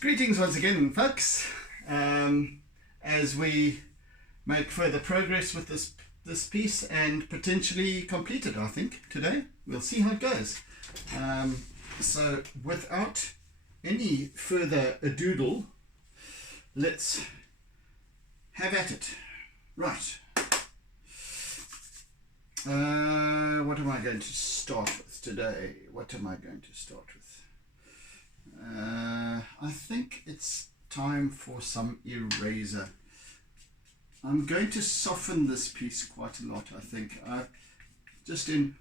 Greetings once again, folks. As we make further progress with this piece and potentially complete it, I think, today. We'll see how it goes. So without any further ado, let's have at it. Right. What am I going to start with today? I think it's time for some eraser. I'm going to soften this piece quite a lot, I think. Just in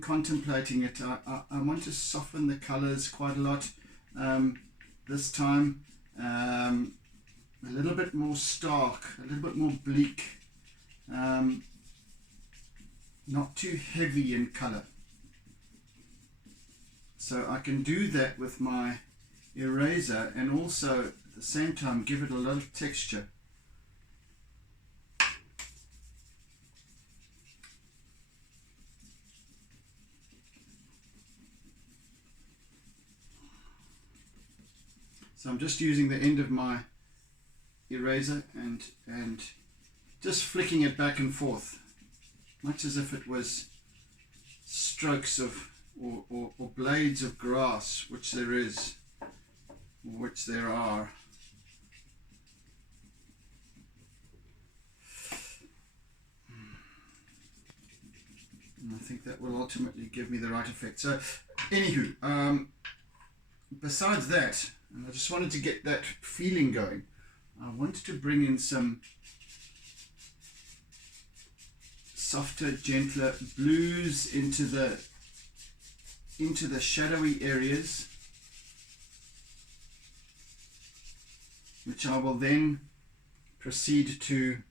contemplating it, I want to soften the colors quite a lot this time. A little bit more stark, a little bit more bleak, not too heavy in color. So I can do that with my eraser and also at the same time give it a lot of texture. So I'm just using the end of my eraser and just flicking it back and forth, much as if it was strokes of or blades of grass, which there are. And I think that will ultimately give me the right effect. So, anywho, besides that, and I just wanted to get that feeling going, I wanted to bring in some softer, gentler blues into the shadowy areas, which I will then proceed to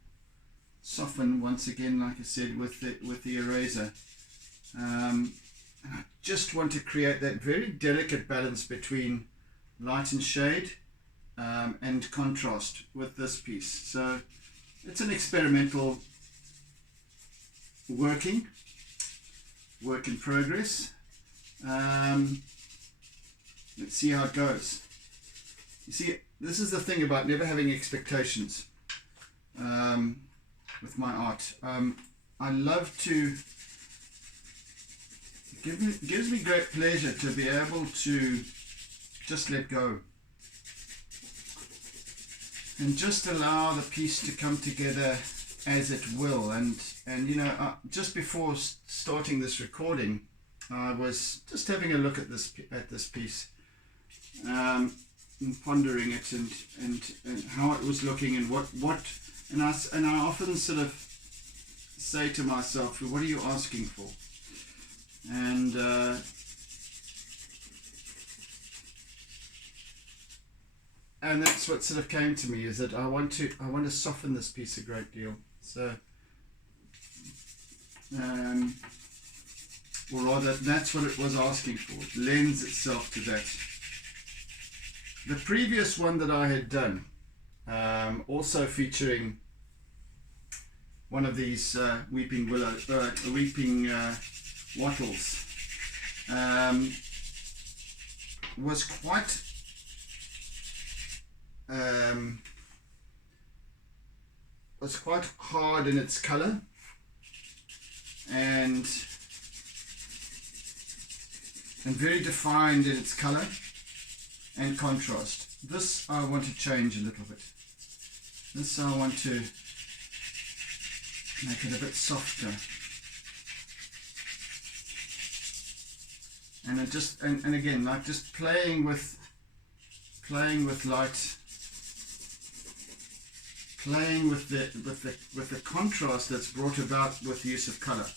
soften once again, like I said, with the eraser. And I just want to create that very delicate balance between light and shade and contrast with this piece. So it's an experimental work in progress. Let's see how it goes. You see, this is the thing about never having expectations with my art. I love to, it gives me great pleasure to be able to just let go and just allow the piece to come together as it will. And you know, just before starting this recording, I was just having a look at this piece, and pondering it and how it was looking and what and I often sort of say to myself, what are you asking for? And that's what sort of came to me, is that I want to soften this piece a great deal. So or rather, that's what it was asking for. It lends itself to that. The previous one that I had done, also featuring one of these weeping wattles, was quite hard in its color and very defined in its color and contrast. This I want to change a little bit. This I want to make it a bit softer. And it just and again, like just playing with light, playing with the contrast that's brought about with the use of color,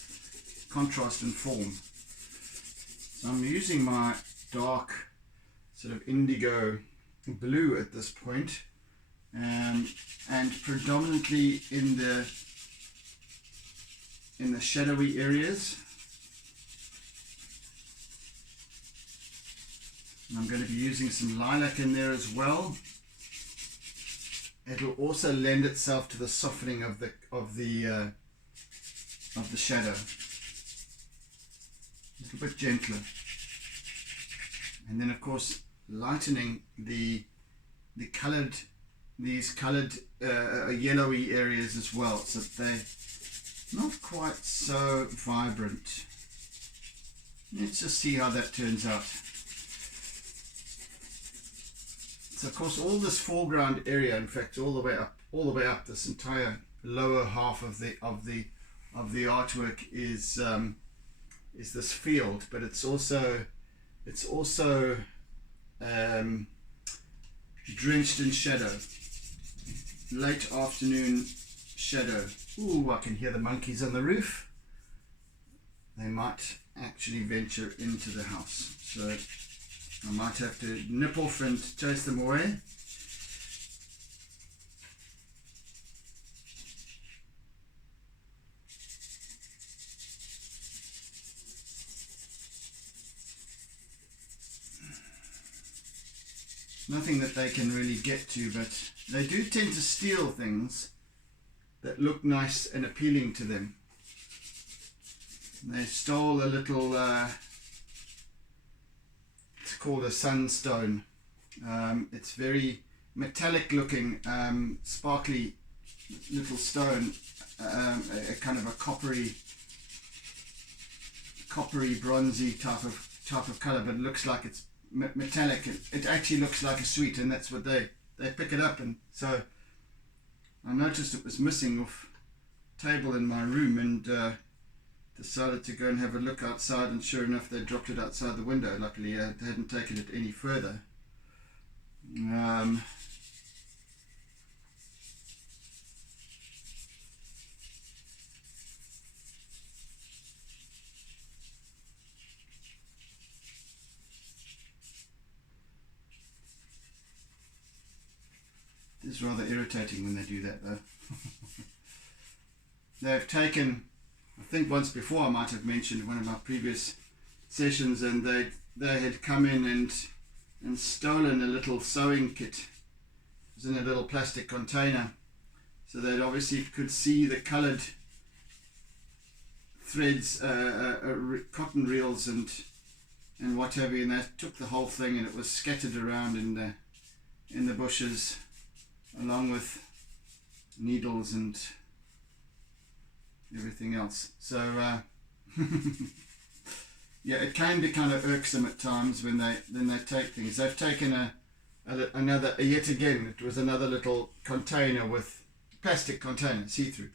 contrast and form. So I'm using my dark sort of indigo blue at this point, and predominantly in the shadowy areas. And I'm going to be using some lilac in there as well. It'll also lend itself to the softening of the shadow. A little bit gentler. and then of course lightening these coloured yellowy areas as well, so that they're not quite so vibrant. Let's just see how that turns out. So of course all this foreground area, in fact all the way up this entire lower half of the artwork is this field, but it's also drenched in shadow, late afternoon shadow. Ooh, I can hear the monkeys on the roof. They might actually venture into the house, so I might have to nip off and chase them away. Nothing that they can really get to, but they do tend to steal things that look nice and appealing to them. They stole a little, it's called a sunstone. It's very metallic looking, sparkly little stone, a kind of a coppery bronzy type of color, but it looks like it's metallic. It actually looks like a sweet, and that's what they pick it up. And so I noticed it was missing off table in my room, and decided to go and have a look outside, and sure enough they dropped it outside the window. Luckily I hadn't taken it any further. It is rather irritating when they do that though. They've taken, I think once before I might have mentioned one of my previous sessions, and they had come in and stolen a little sewing kit. It was in a little plastic container, so they obviously could see the coloured threads, cotton reels and what have you, and they took the whole thing, and it was scattered around in the bushes, along with needles and everything else. So yeah, it can be kind of irksome at times when they take things. They've taken yet again, it was another little container with plastic container, see-through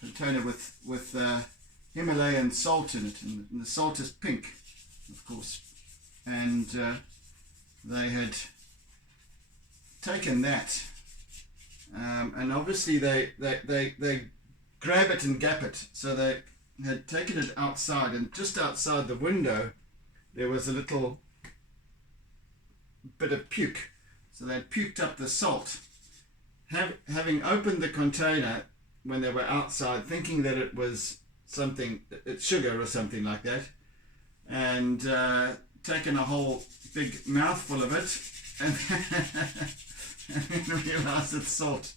container with Himalayan salt in it, and the salt is pink, of course, and they had taken that, and obviously they grab it and gap it. So they had taken it outside, and just outside the window there was a little bit of puke. So they'd puked up the salt, having opened the container when they were outside, thinking that it was something, it's sugar or something like that, and taken a whole big mouthful of it, and then realised it's salt.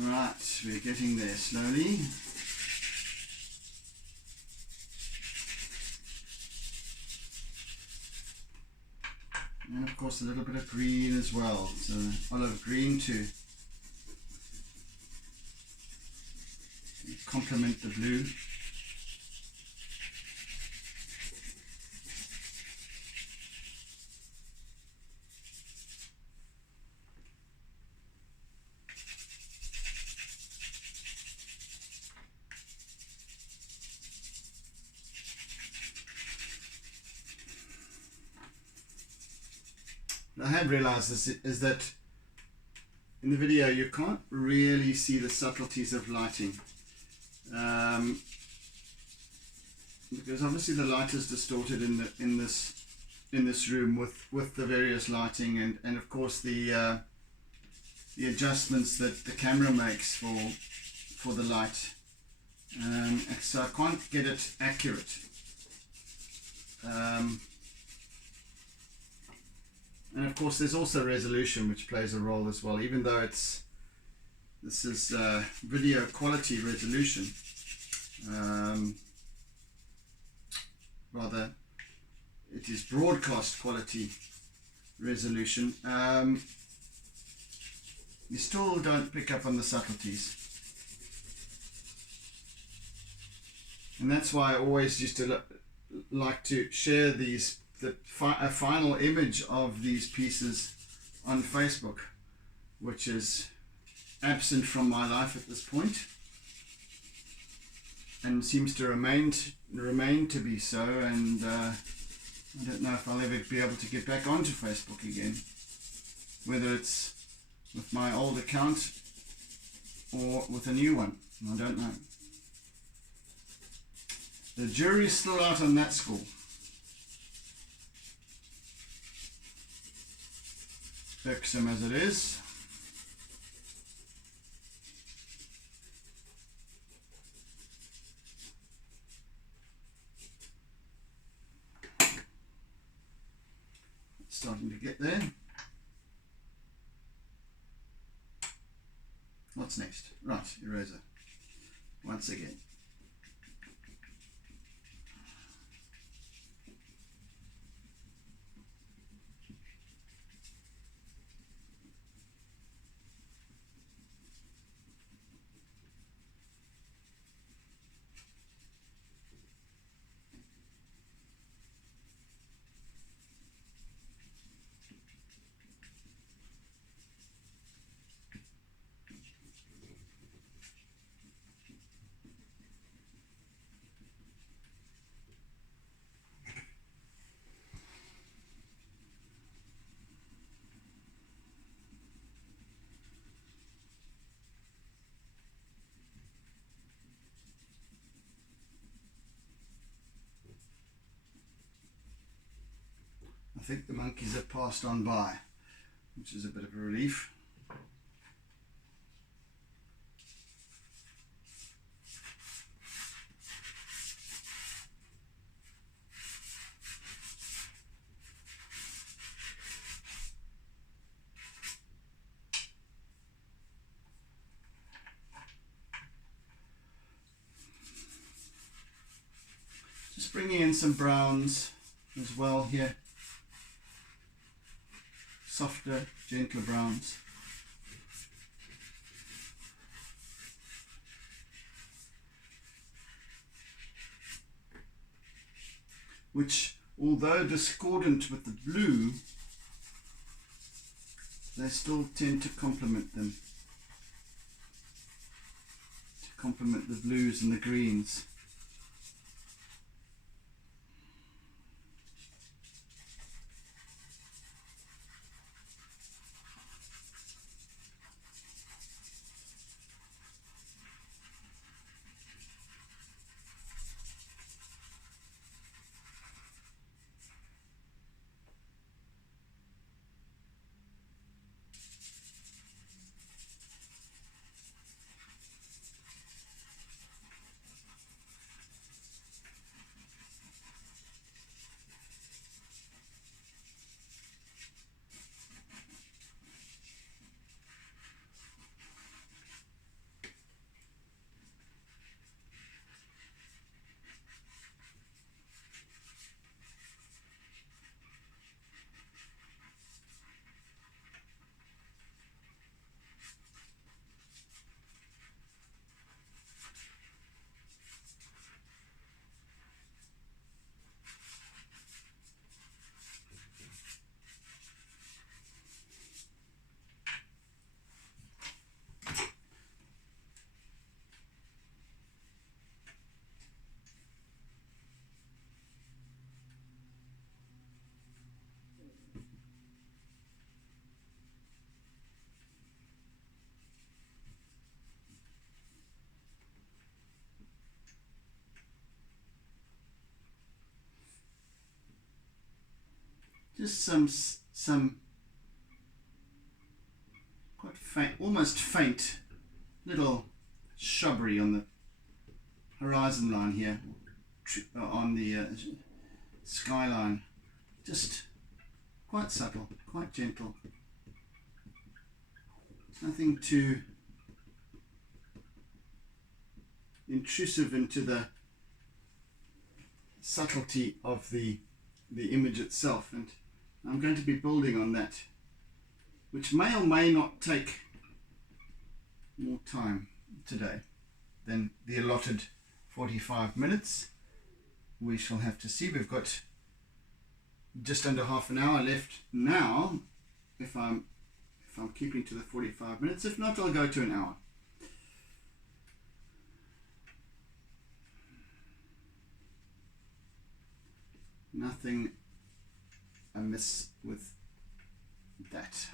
Right, we're getting there slowly. And of course a little bit of green as well, so olive green to complement the blue. I have realized this is that in the video you can't really see the subtleties of lighting, because obviously the light is distorted in this room with the various lighting and of course the adjustments that the camera makes for the light, so I can't get it accurate. And of course there's also resolution, which plays a role as well, even though this is video quality resolution, rather it is broadcast quality resolution. You still don't pick up on the subtleties, and that's why I always used to like to share a final image of these pieces on Facebook, which is absent from my life at this point and seems to remain to be so, and I don't know if I'll ever be able to get back onto Facebook again, whether it's with my old account or with a new one. I don't know. The jury's still out on that score. Irksome as it is. It's starting to get there. What's next? Right, eraser. Once again. I think the monkeys have passed on by, which is a bit of a relief. Just bringing in some browns as well here. Softer, gentler browns. Which, although discordant with the blue, they still tend to complement them. To complement the blues and the greens. just some quite faint, almost faint little shrubbery on the horizon line here, on the skyline. Just quite subtle, quite gentle. Nothing too intrusive into the subtlety of the image itself, and I'm going to be building on that, which may or may not take more time today than the allotted 45 minutes. We shall have to see. We've got just under half an hour left now, if I'm keeping to the 45 minutes. If not, I'll go to an hour. Nothing amiss with that.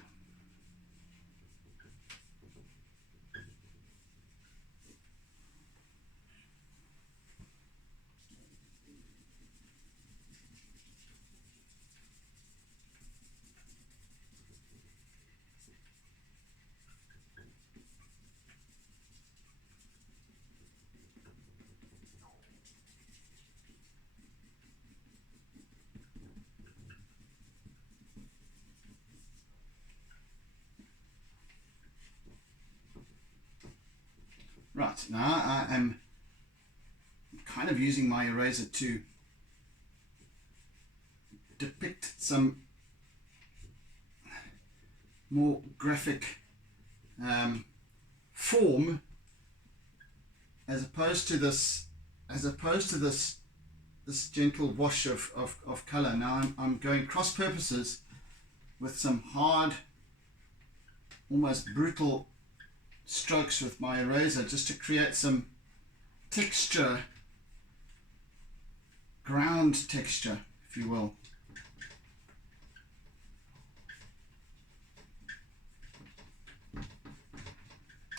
Right, now I am kind of using my eraser to depict some more graphic form, as opposed to this gentle wash of color. Now I'm going cross purposes with some hard, almost brutal strokes with my eraser, just to create some texture, ground texture, if you will.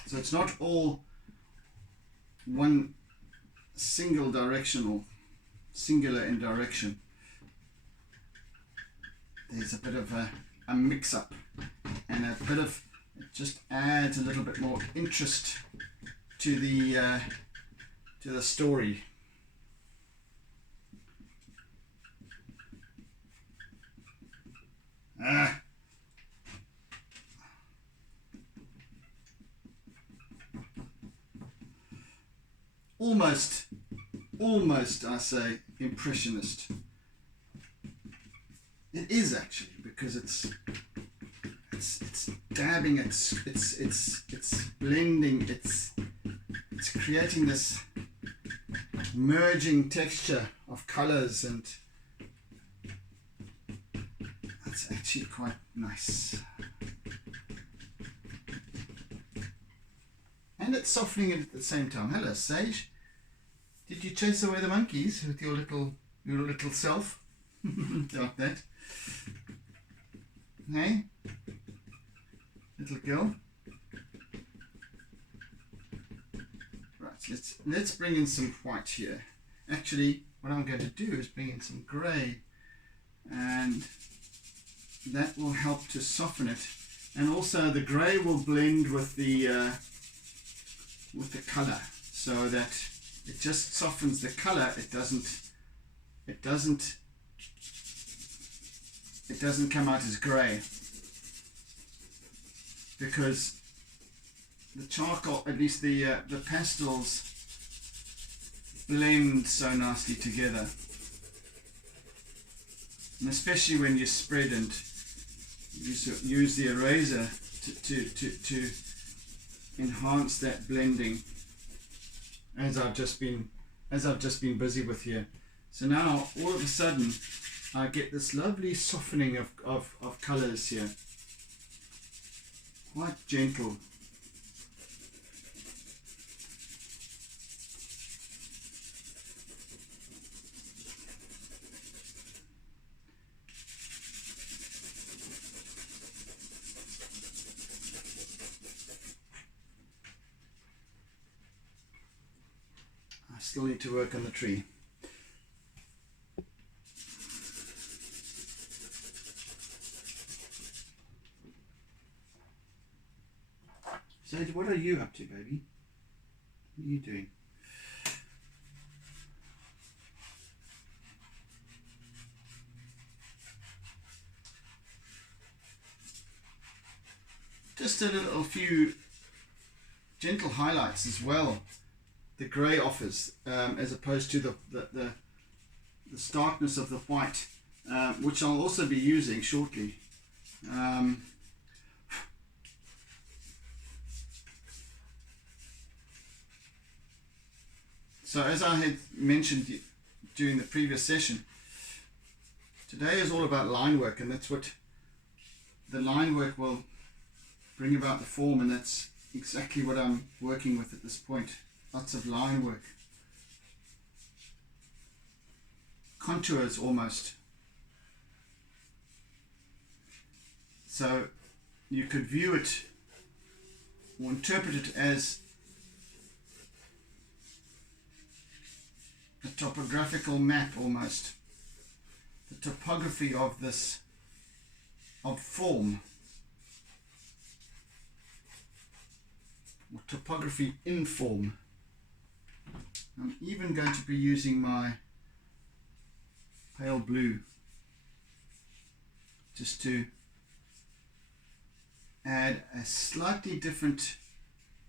So it's not all one single directional, singular in direction. There's a bit of a mix-up and a bit of, it just adds a little bit more interest to the story. Almost I say impressionist. It is actually, because it's dabbing, it's blending, it's creating this merging texture of colors, and it's actually quite nice. And it's softening it at the same time. Hello, Sage. Did you chase away the monkeys with your little self? Like that. Hey? Little girl. Right, let's bring in some white here. Actually, what I'm going to do is bring in some grey, and that will help to soften it. And also the grey will blend with the colour, so that it just softens the colour. It doesn't come out as grey, because the charcoal, at least the pastels, blend so nicely together, and especially when you spread and use the eraser to enhance that blending, as I've just been busy with here. So now all of a sudden I get this lovely softening of colors here, quite gentle. I still need to work on the tree. Sage, what are you up to, baby? What are you doing? Just a few gentle highlights as well. The grey offers, as opposed to the starkness of the white, which I'll also be using shortly. So as I had mentioned during the previous session, today is all about line work, and that's what the line work will bring about the form, and that's exactly what I'm working with at this point. Lots of line work. Contours almost. So you could view it or interpret it as a topographical map almost. The topography of this, of form. Or topography in form. I'm even going to be using my pale blue just to add a slightly different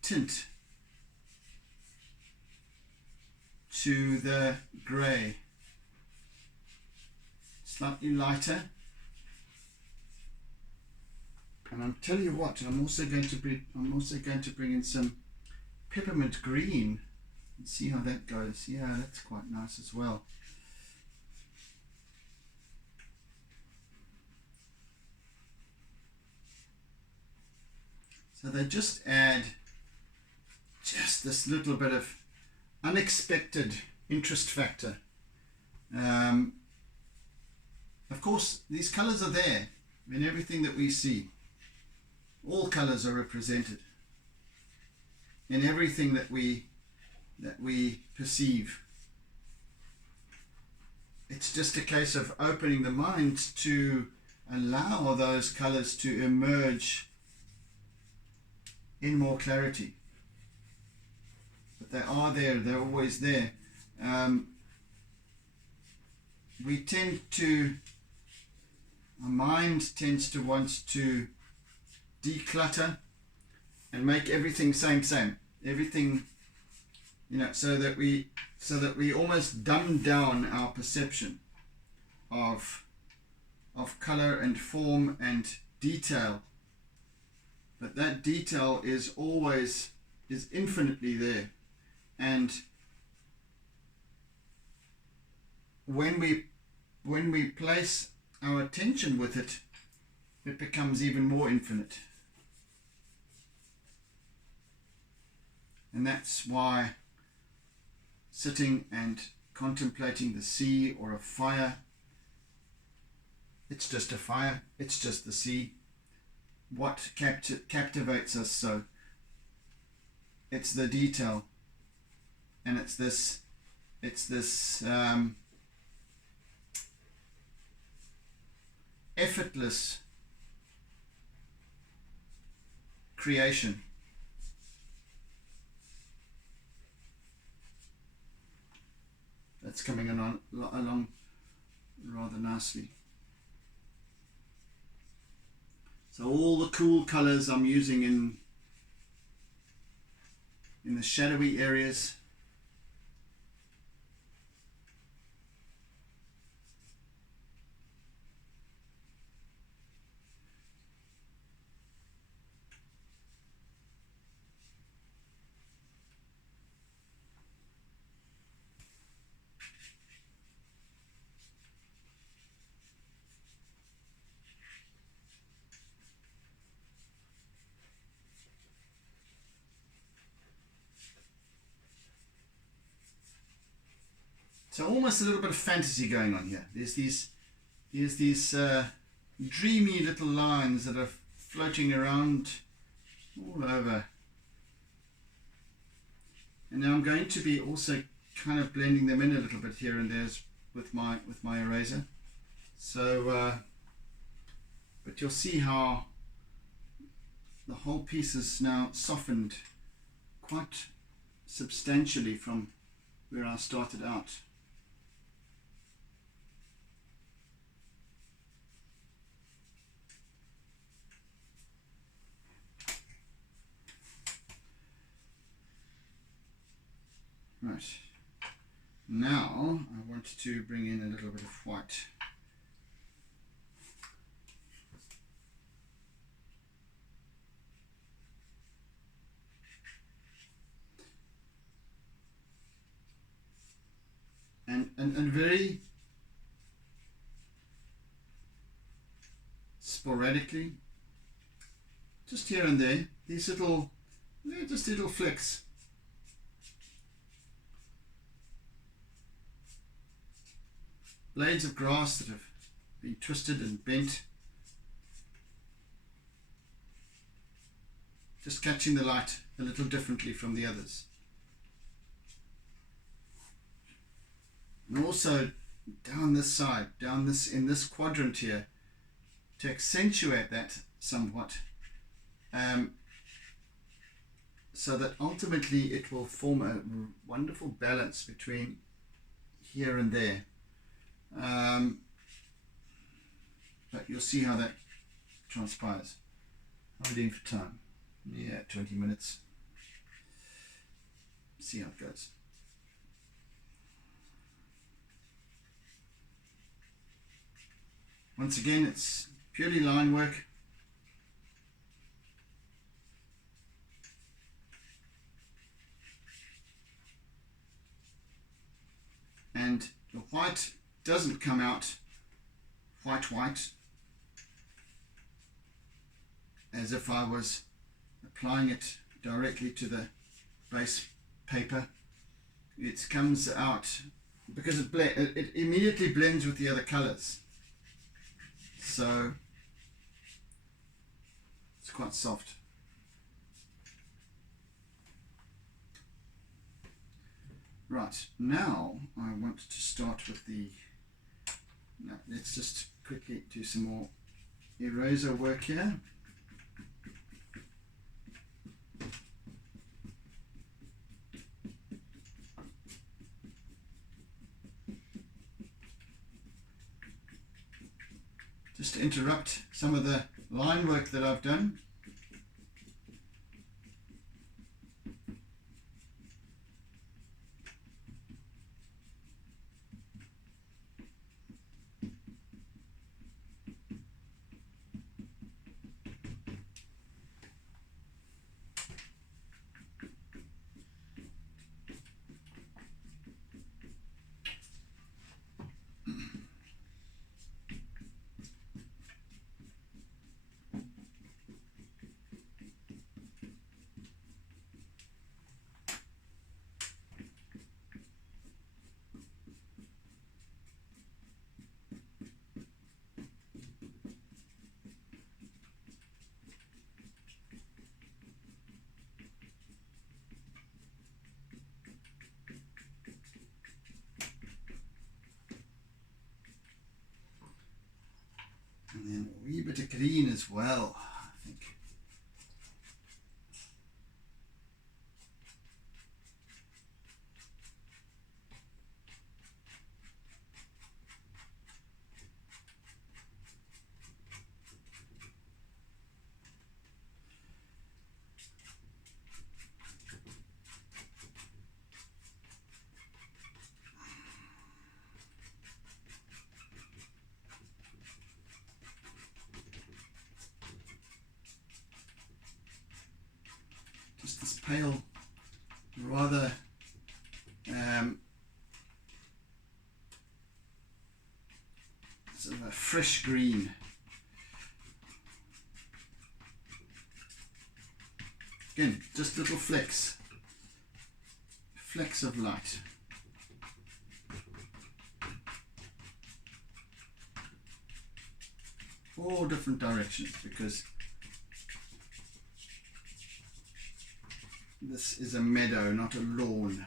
tint to the grey. Slightly lighter. And I'll tell you what, I'm also going to bring in some peppermint green and see how that goes. Yeah, that's quite nice as well. So they just add just this little bit of unexpected interest factor. Of course, these colors are there in everything that we see. All colors are represented in everything that we perceive. It's just a case of opening the mind to allow those colors to emerge in more clarity. But they are there, they're always there. Our mind tends to want to declutter and make everything same. Everything, so that we almost dumb down our perception of color and form and detail. But that detail is infinitely there, and when we place our attention with it, it becomes even more infinite. And that's why sitting and contemplating the sea or a fire, it's just a fire, it's just the sea. What captivates us so? It's the detail, and it's this effortless creation. That's coming along rather nicely. So all the cool colors I'm using in the shadowy areas. So almost a little bit of fantasy going on here. There's these dreamy little lines that are floating around all over. And now I'm going to be also kind of blending them in a little bit here and there with my eraser. So, but you'll see how the whole piece is now softened quite substantially from where I started out. Right, now I want to bring in a little bit of white. And very sporadically, just here and there, these little, they're just little flicks. Blades of grass that have been twisted and bent, just catching the light a little differently from the others. And also down this side, down this, in this quadrant here, to accentuate that somewhat, so that ultimately it will form a wonderful balance between here and there. But you'll see how that transpires. How are we doing for time? Yeah, 20 minutes. See how it goes. Once again, it's purely line work. And the white doesn't come out white as if I was applying it directly to the base paper. It comes out because it immediately blends with the other colors, so it's quite soft. Right, now I want to start with the, now let's just quickly do some more eraser work here. Just to interrupt some of the line work that I've done. And then a wee bit of green as well, I think. Just this pale, rather sort of a fresh green. Again, just little flecks of light. All different directions, because this is a meadow, not a lawn.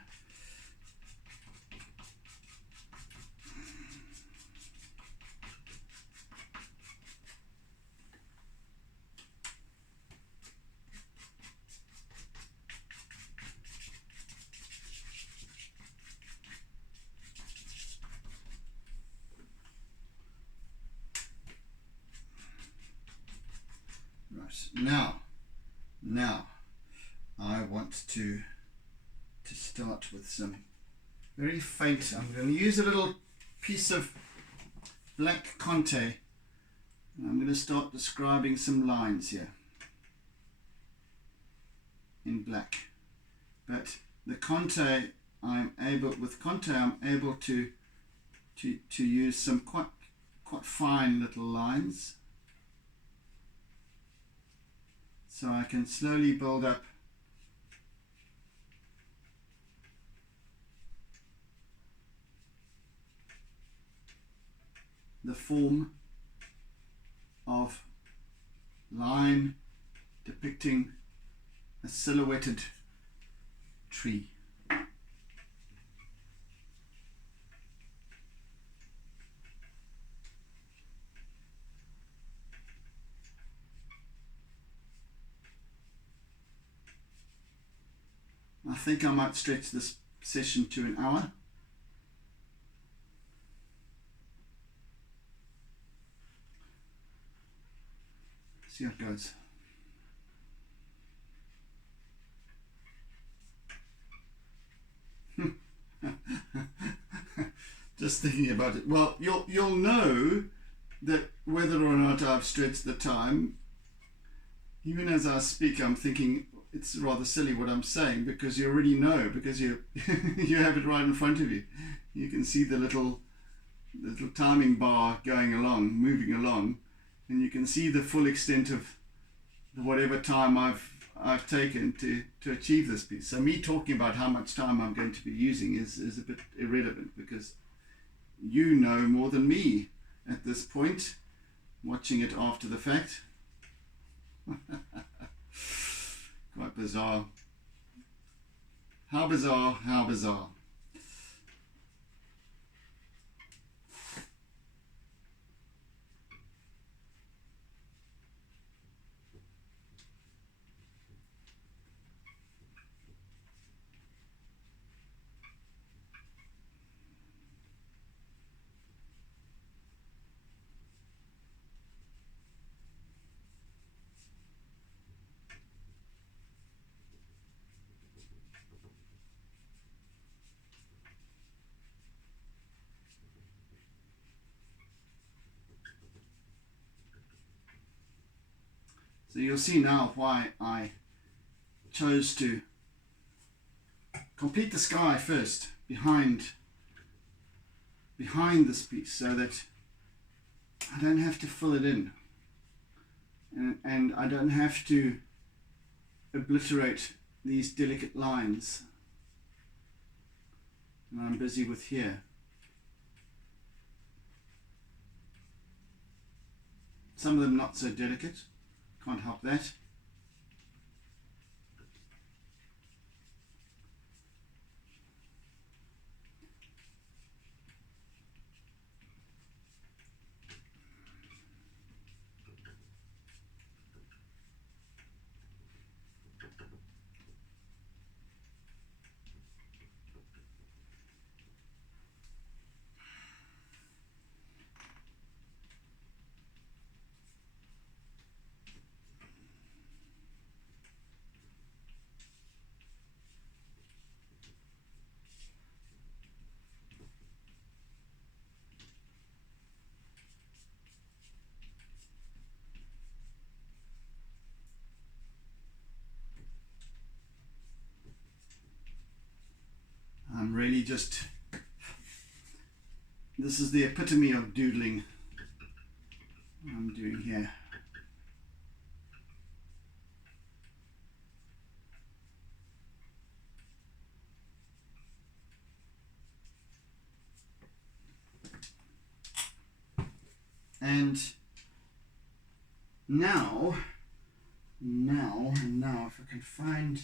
Now I want to start with some very faint. I'm going to use a little piece of black Conte, and I'm going to start describing some lines here in black. But the Conte, I'm able to use some quite fine little lines, so I can slowly build up the form of line depicting a silhouetted tree. I think I might stretch this session to an hour. See how it goes. Just thinking about it. Well, you'll know that whether or not I've stretched the time. Even as I speak, I'm thinking it's rather silly what I'm saying, because you already know, because you you have it right in front of you. You can see the little timing bar going along, moving along, and you can see the full extent of whatever time I've taken to achieve this piece. So me talking about how much time I'm going to be using is a bit irrelevant, because you know more than me at this point, watching it after the fact. Quite bizarre. How bizarre, how bizarre. So you'll see now why I chose to complete the sky first behind this piece, so that I don't have to fill it in, and I don't have to obliterate these delicate lines that I'm busy with here. Some of them not so delicate. Can't help that. I'm really just, this is the epitome of doodling I'm doing here. And now if I can find,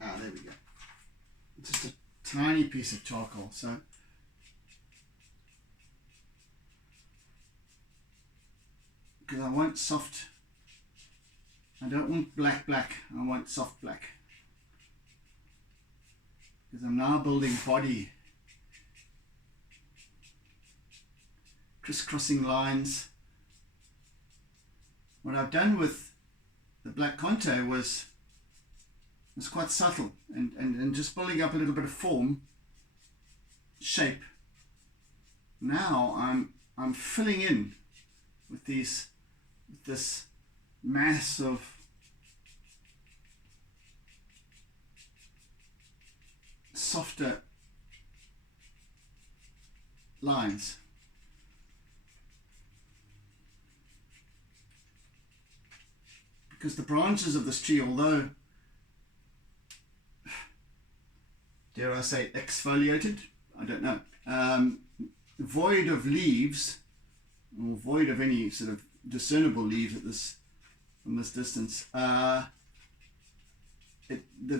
there we go. Just a tiny piece of charcoal, so because I want soft, I don't want black, I want soft black, because I'm now building body, crisscrossing lines what I've done with the black conte was quite subtle, and just building up a little bit of form, shape. Now I'm filling in with this mass of softer lines. Because the branches of this tree, although, dare I say, exfoliated, I don't know, void of leaves, or void of any sort of discernible leaves from this distance, the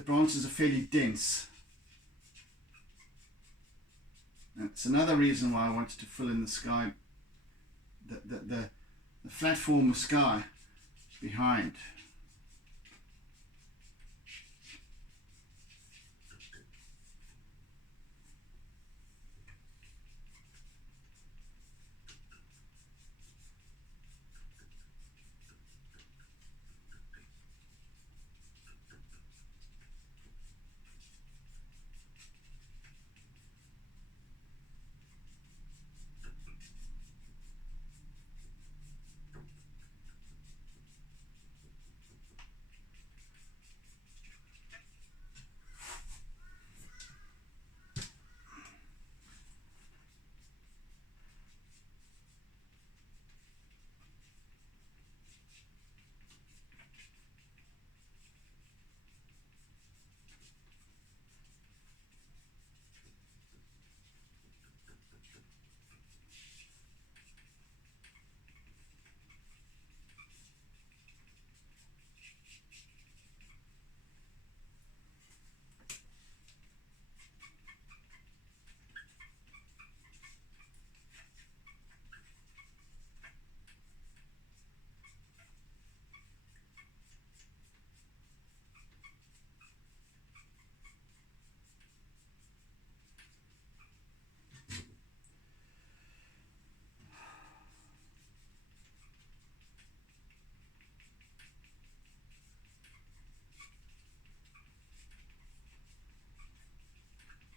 branches are fairly dense. That's another reason why I wanted to fill in the sky, the flat form of sky behind.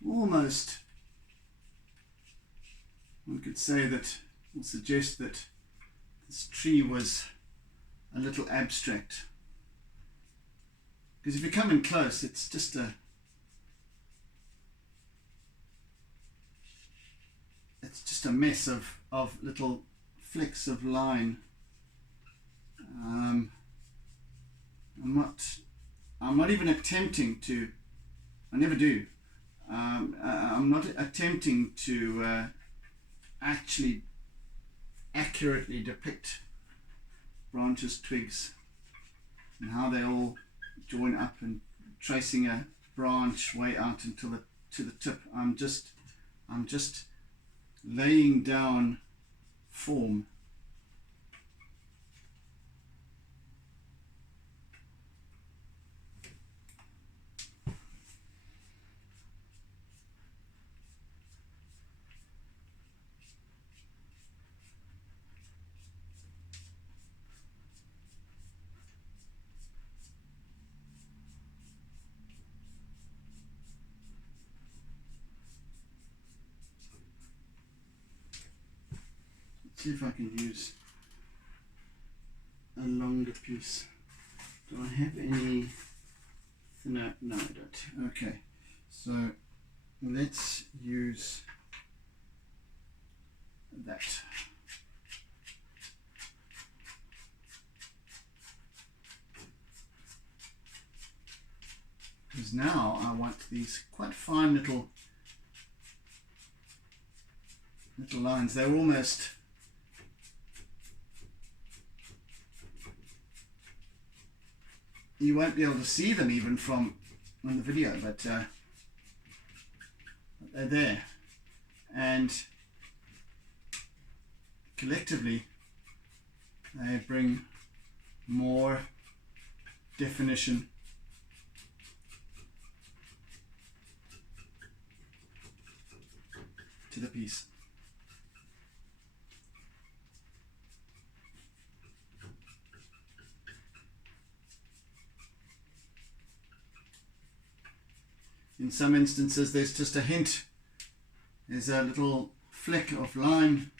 Almost, one could say that, or suggest that this tree was a little abstract. Because if you come in close, it's just a mess of little flecks of line. I'm not even attempting to, I never do. I'm not attempting to actually accurately depict branches, twigs, and how they all join up, and tracing a branch way out until to the tip. I'm just laying down form. See if I can use a longer piece. Do I have any thinner? No, I don't. Okay, so let's use that. Because now I want these quite fine little lines. They're almost, you won't be able to see them even from on the video, but they're there, and collectively they bring more definition to the piece. In some instances there's just a hint, there's a little fleck of line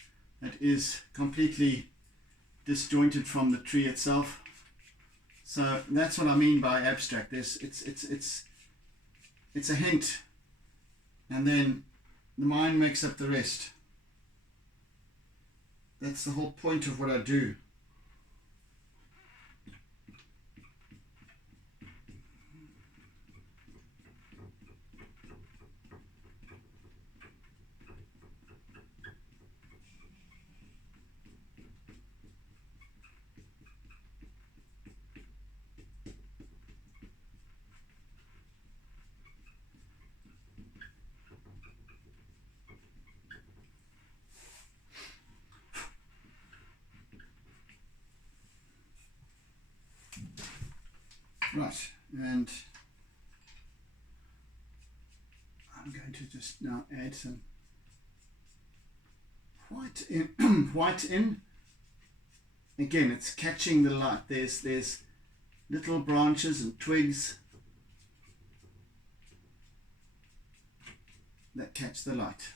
that is completely disjointed from the tree itself. So that's what I mean by abstract. It's a hint, and then the mind makes up the rest. That's the whole point of what I do. Right, and I'm going to just now add some white in. White in. Again, it's catching the light. There's little branches and twigs that catch the light.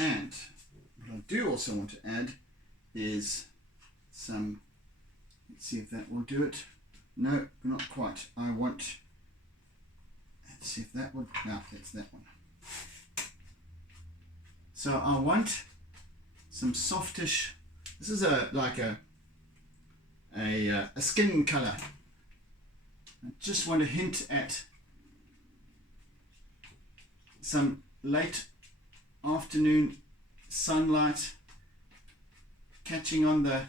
And what I do also want to add is some, let's see if that will do it. No, not quite. I want, let's see if that would, no, that's that one. So I want some softish, this is like a skin color. I just want to hint at some late afternoon sunlight catching on the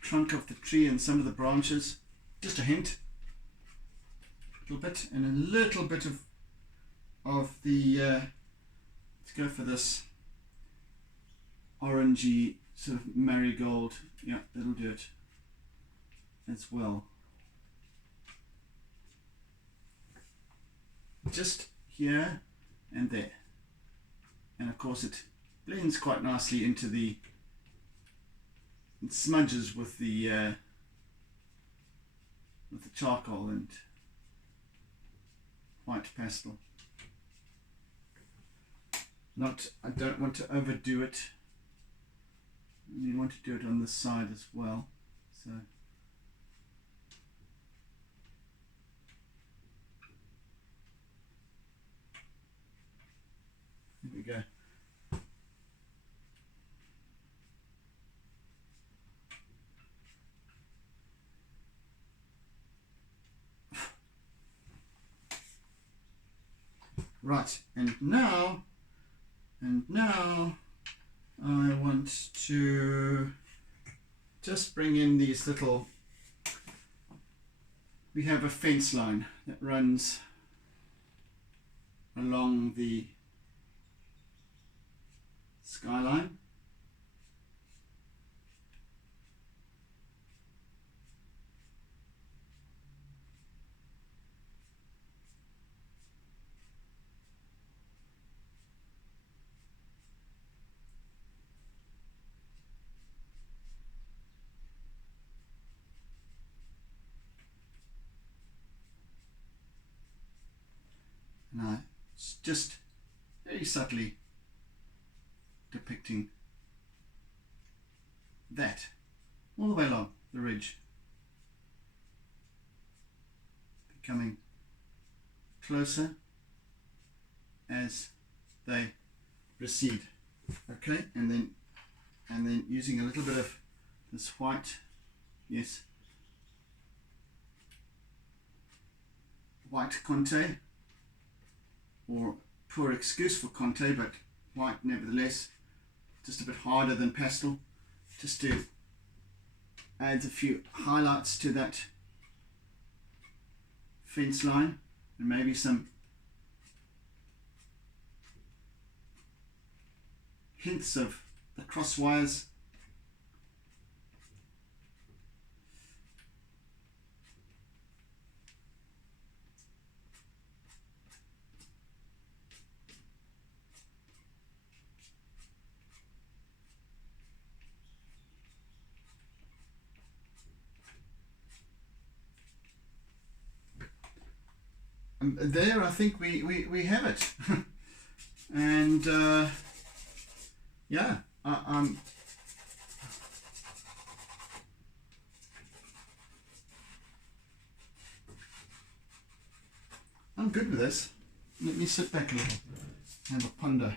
trunk of the tree and some of the branches. Just a hint, a little bit, and a little bit of the let's go for this orangey sort of marigold. Yeah, that'll do it as well. Just here and there. And of course it blends quite nicely into the, it smudges with the charcoal and white pastel. I don't want to overdo it. You want to do it on this side as well. So here we go. Right, and now I want to just bring in these little, we have a fence line that runs along the skyline. Now, it's just very subtly depicting that all the way along the ridge, becoming closer as they recede. Okay, and then using a little bit of this white, yes, white Conte, or poor excuse for Conte, but white nevertheless, just a bit harder than pastel, just to add a few highlights to that fence line, and maybe some hints of the cross wires. There, I think we have it. And yeah, I'm good with this. Let me sit back a little, have a ponder.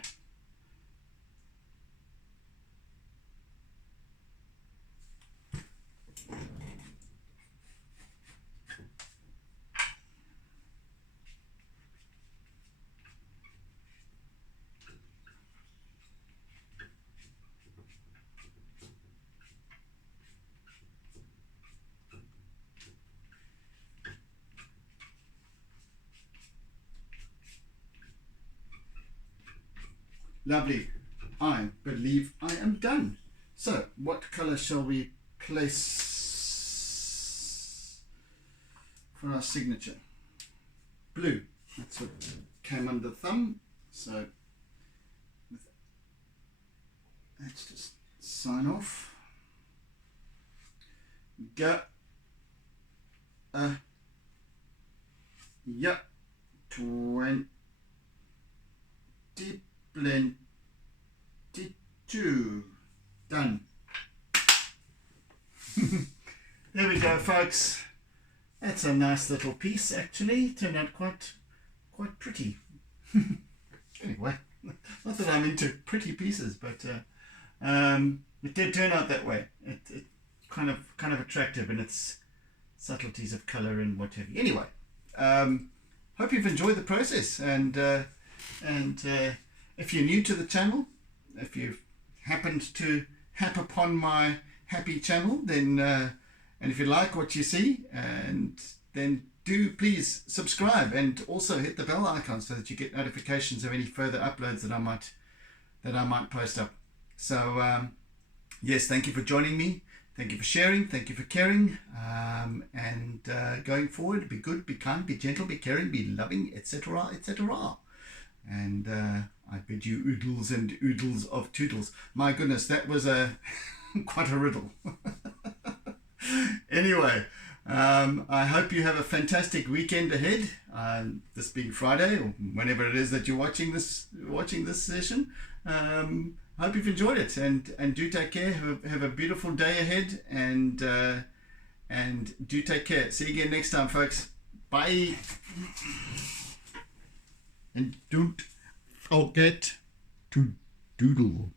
Lovely. I believe I am done. So, what colour shall we place for our signature? Blue. That's what came under the thumb. So, let's just sign off. Go. Yeah. 22. Done. There we go, folks. That's a nice little piece, actually. Turned out quite pretty. Anyway, not that I'm into pretty pieces, but it did turn out that way. It kind of attractive in its subtleties of color and what have you. Anyway, hope you've enjoyed the process, and if you're new to the channel, if you've happened to hap upon my happy channel, then and if you like what you see, and then do please subscribe, and also hit the bell icon so that you get notifications of any further uploads that I might post up. So yes, thank you for joining me, thank you for sharing, thank you for caring, and going forward, be good, be kind, be gentle, be caring, be loving, etc., etc. And I bid you oodles and oodles of toodles. My goodness, that was quite a riddle. Anyway, I hope you have a fantastic weekend ahead. This being Friday, or whenever it is that you're watching this session. Hope you've enjoyed it, and do take care. Have a beautiful day ahead, and do take care. See you again next time, folks. Bye. And don't forget to doodle.